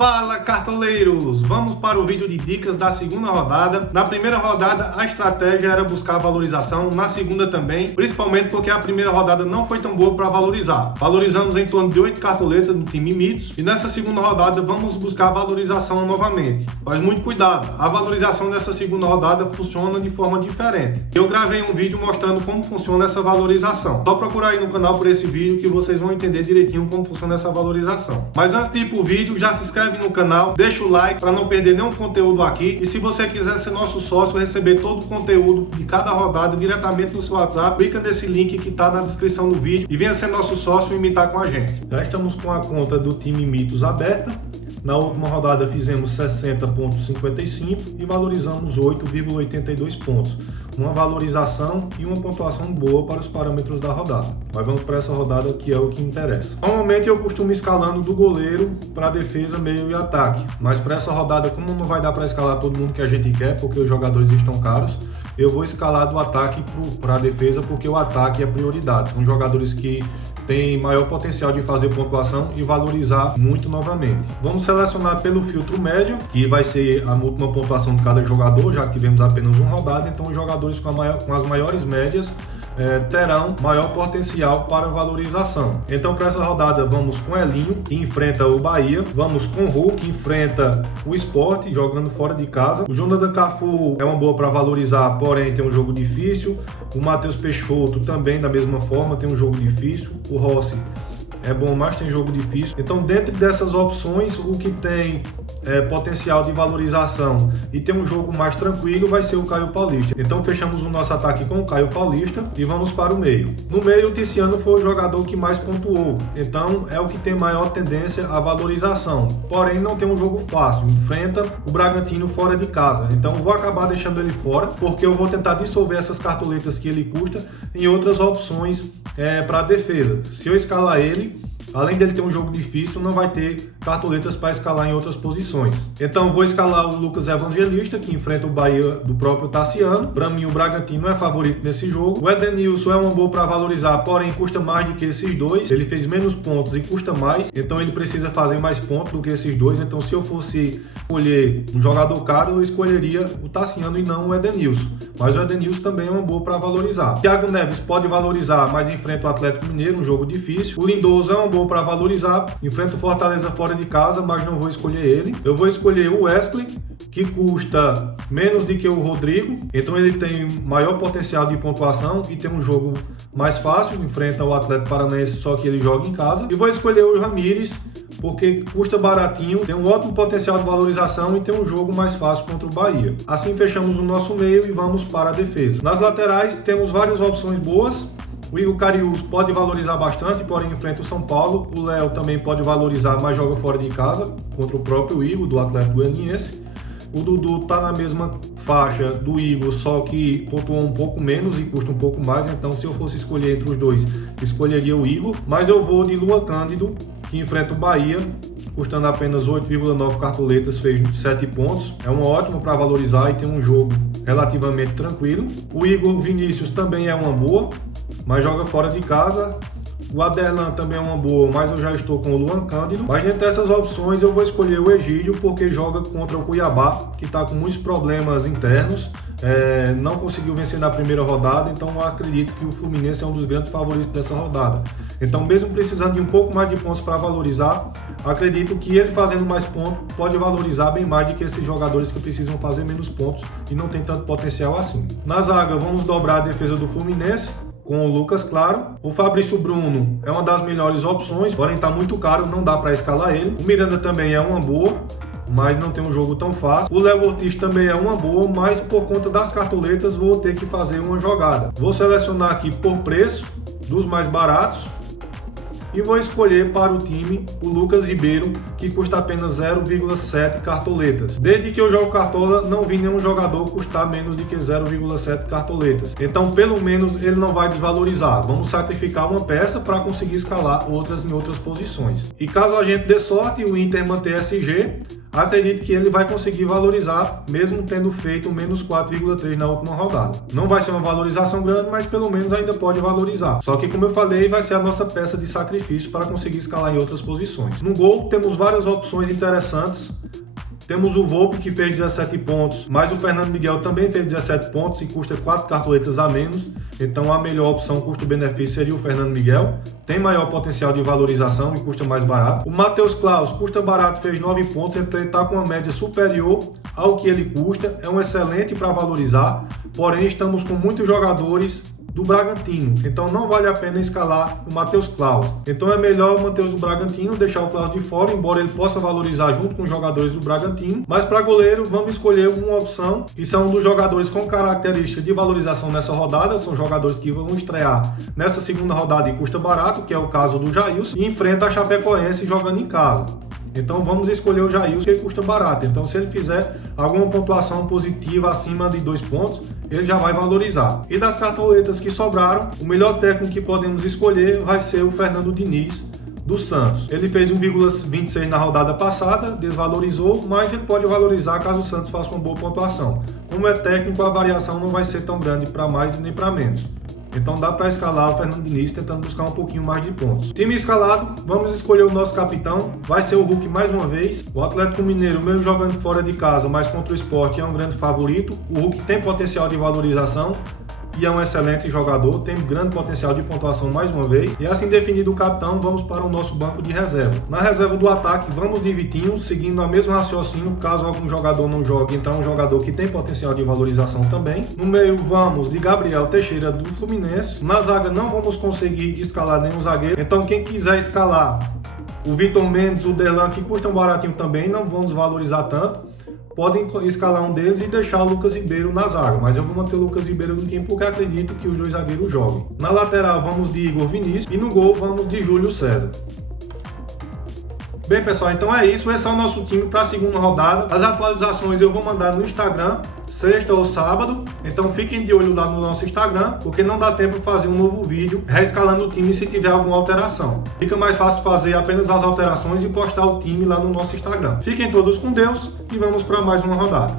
Fala, cartoleiros! Vamos para o vídeo de dicas da segunda rodada. Na primeira rodada a estratégia era buscar valorização, na segunda também, principalmente porque a primeira rodada não foi tão boa para valorizar. Valorizamos em torno de 8 cartoletas no time Mitos e nessa segunda rodada vamos buscar valorização novamente. Mas muito cuidado, a valorização dessa segunda rodada funciona de forma diferente. Eu gravei um vídeo mostrando como funciona essa valorização. Só procurar aí no canal por esse vídeo que vocês vão entender direitinho como funciona essa valorização. Mas antes de ir pro vídeo, já se inscreve no canal, deixa o like para não perder nenhum conteúdo aqui, e se você quiser ser nosso sócio, receber todo o conteúdo de cada rodada diretamente no seu WhatsApp, clica nesse link que está na descrição do vídeo e venha ser nosso sócio e imitar com a gente. Já estamos com a conta do time Mitos aberta. Na última rodada fizemos 60,55 e valorizamos 8,82 pontos. Uma valorização e uma pontuação boa para os parâmetros da rodada. Mas vamos para essa rodada que é o que interessa. Normalmente eu costumo escalando do goleiro para defesa, meio e ataque. Mas para essa rodada, como não vai dar para escalar todo mundo que a gente quer, porque os jogadores estão caros, eu vou escalar do ataque para a defesa, porque o ataque é prioridade. São jogadores que têm maior potencial de fazer pontuação e valorizar muito novamente. Vamos selecionar pelo filtro médio, que vai ser a última pontuação de cada jogador, já que tivemos apenas uma rodada, então os jogadores com as maiores médias terão maior potencial para valorização. Então para essa rodada vamos com Elinho, que enfrenta o Bahia, vamos com Hulk, que enfrenta o Sport, jogando fora de casa. O Jonathan Cafu é uma boa para valorizar, porém tem um jogo difícil. O Matheus Peixoto também da mesma forma tem um jogo difícil. O Rossi é bom, mas tem jogo difícil. Então dentro dessas opções, o que tem potencial de valorização e tem um jogo mais tranquilo vai ser o Caio Paulista. Então fechamos o nosso ataque com o Caio Paulista e vamos para o meio. No meio, o Tiziano foi o jogador que mais pontuou, então é o que tem maior tendência à valorização, porém não tem um jogo fácil, enfrenta o Bragantino fora de casa, então vou acabar deixando ele fora, porque eu vou tentar dissolver essas cartoletas que ele custa em outras opções para a defesa. Se eu escalar ele, além dele ter um jogo difícil, não vai ter cartoletas para escalar em outras posições. Então vou escalar o Lucas Evangelista, que enfrenta o Bahia do próprio Tassiano. Para mim o Bragantino é favorito nesse jogo. O Edenilson é uma boa para valorizar, porém custa mais do que esses dois. Ele fez menos pontos e custa mais, então ele precisa fazer mais pontos do que esses dois. Então se eu fosse escolher um jogador caro, eu escolheria o Tassiano e não o Edenilson. Mas o Edenilson também é uma boa para valorizar. Thiago Neves pode valorizar, mas enfrenta o Atlético Mineiro, um jogo difícil. O Lindoso é uma boa para valorizar, enfrenta o Fortaleza fora de casa, mas não vou escolher ele. Eu vou escolher o Wesley, que custa menos do que o Rodrigo, então ele tem maior potencial de pontuação e tem um jogo mais fácil, enfrenta o Atlético Paranaense, só que ele joga em casa. E vou escolher o Ramires, porque custa baratinho, tem um ótimo potencial de valorização e tem um jogo mais fácil contra o Bahia. Assim fechamos o nosso meio e vamos para a defesa. Nas laterais temos várias opções boas. O Igor Cariús pode valorizar bastante, porém enfrenta o São Paulo. O Léo também pode valorizar, mas joga fora de casa contra o próprio Igor, do Atlético Goianiense. O Dudu está na mesma faixa do Igor, só que pontuou um pouco menos e custa um pouco mais. Então se eu fosse escolher entre os dois, escolheria o Igor. Mas eu vou de Luan Cândido, que enfrenta o Bahia, custando apenas 8,9 cartoletas, fez 7 pontos. É uma ótima para valorizar e tem um jogo relativamente tranquilo. O Igor Vinícius também é uma boa, mas joga fora de casa. O Aderlan também é uma boa, mas eu já estou com o Luan Cândido. Mas entre essas opções eu vou escolher o Egídio, porque joga contra o Cuiabá, que está com muitos problemas internos. Não conseguiu vencer na primeira rodada, então eu acredito que o Fluminense é um dos grandes favoritos dessa rodada. Então, mesmo precisando de um pouco mais de pontos para valorizar, acredito que ele fazendo mais pontos pode valorizar bem mais do que esses jogadores que precisam fazer menos pontos e não tem tanto potencial assim. Na zaga, vamos dobrar a defesa do Fluminense com o Lucas Claro. O Fabrício Bruno é uma das melhores opções, porém está muito caro, não dá para escalar ele. O Miranda também é uma boa, mas não tem um jogo tão fácil. O Léo Ortiz também é uma boa, mas por conta das cartoletas vou ter que fazer uma jogada. Vou selecionar aqui por preço dos mais baratos e vou escolher para o time o Lucas Ribeiro, que custa apenas 0,7 cartoletas. Desde que eu jogo cartola, não vi nenhum jogador custar menos de que 0,7 cartoletas. Então, pelo menos, ele não vai desvalorizar. Vamos sacrificar uma peça para conseguir escalar outras em outras posições. E caso a gente dê sorte e o Inter manter SG, acredito que ele vai conseguir valorizar, mesmo tendo feito menos 4,3 na última rodada. Não vai ser uma valorização grande, mas pelo menos ainda pode valorizar. Só que, como eu falei, vai ser a nossa peça de sacrifício para conseguir escalar em outras posições. No gol, temos várias opções interessantes. Temos o Volpi, que fez 17 pontos, mas o Fernando Miguel também fez 17 pontos e custa 4 cartoletas a menos. Então a melhor opção custo-benefício seria o Fernando Miguel. Tem maior potencial de valorização e custa mais barato. O Matheus Claus custa barato, fez 9 pontos, então ele está com uma média superior ao que ele custa. É um excelente para valorizar, porém estamos com muitos jogadores do Bragantino, então não vale a pena escalar o Matheus Claus. Então é melhor manter o Bragantino, deixar o Claus de fora, embora ele possa valorizar junto com os jogadores do Bragantino. Mas para goleiro, vamos escolher uma opção que são dos jogadores com característica de valorização nessa rodada. São jogadores que vão estrear nessa segunda rodada e custa barato, que é o caso do Jailson, e enfrenta a Chapecoense jogando em casa. Então vamos escolher o Jailson, que custa barato. Então se ele fizer alguma pontuação positiva acima de 2 pontos, ele já vai valorizar. E das cartoletas que sobraram, o melhor técnico que podemos escolher vai ser o Fernando Diniz, do Santos. Ele fez 1,26 na rodada passada, desvalorizou, mas ele pode valorizar caso o Santos faça uma boa pontuação. Como é técnico, a variação não vai ser tão grande para mais nem para menos. Então dá para escalar o Fernando Diniz tentando buscar um pouquinho mais de pontos. Time escalado, vamos escolher o nosso capitão. Vai ser o Hulk mais uma vez. O Atlético Mineiro, mesmo jogando fora de casa, mas contra o Sport, é um grande favorito. O Hulk tem potencial de valorização e é um excelente jogador, tem grande potencial de pontuação mais uma vez. E assim definido o capitão, vamos para o nosso banco de reserva. Na reserva do ataque, vamos de Vitinho, seguindo o mesmo raciocínio. Caso algum jogador não jogue, então é um jogador que tem potencial de valorização também. No meio, vamos de Gabriel Teixeira, do Fluminense. Na zaga, não vamos conseguir escalar nenhum zagueiro, então quem quiser escalar o Vitor Mendes, o Derlan, que custam baratinho também, não vamos valorizar tanto. Podem escalar um deles e deixar o Lucas Ribeiro na zaga, mas eu vou manter o Lucas Ribeiro no time porque acredito que os dois zagueiros joguem. Na lateral vamos de Igor Vinícius e no gol vamos de Júlio César. Bem pessoal, então é isso, esse é o nosso time para a segunda rodada. As atualizações eu vou mandar no Instagram, sexta ou sábado, então fiquem de olho lá no nosso Instagram, porque não dá tempo de fazer um novo vídeo reescalando o time se tiver alguma alteração. Fica mais fácil fazer apenas as alterações e postar o time lá no nosso Instagram. Fiquem todos com Deus e vamos para mais uma rodada.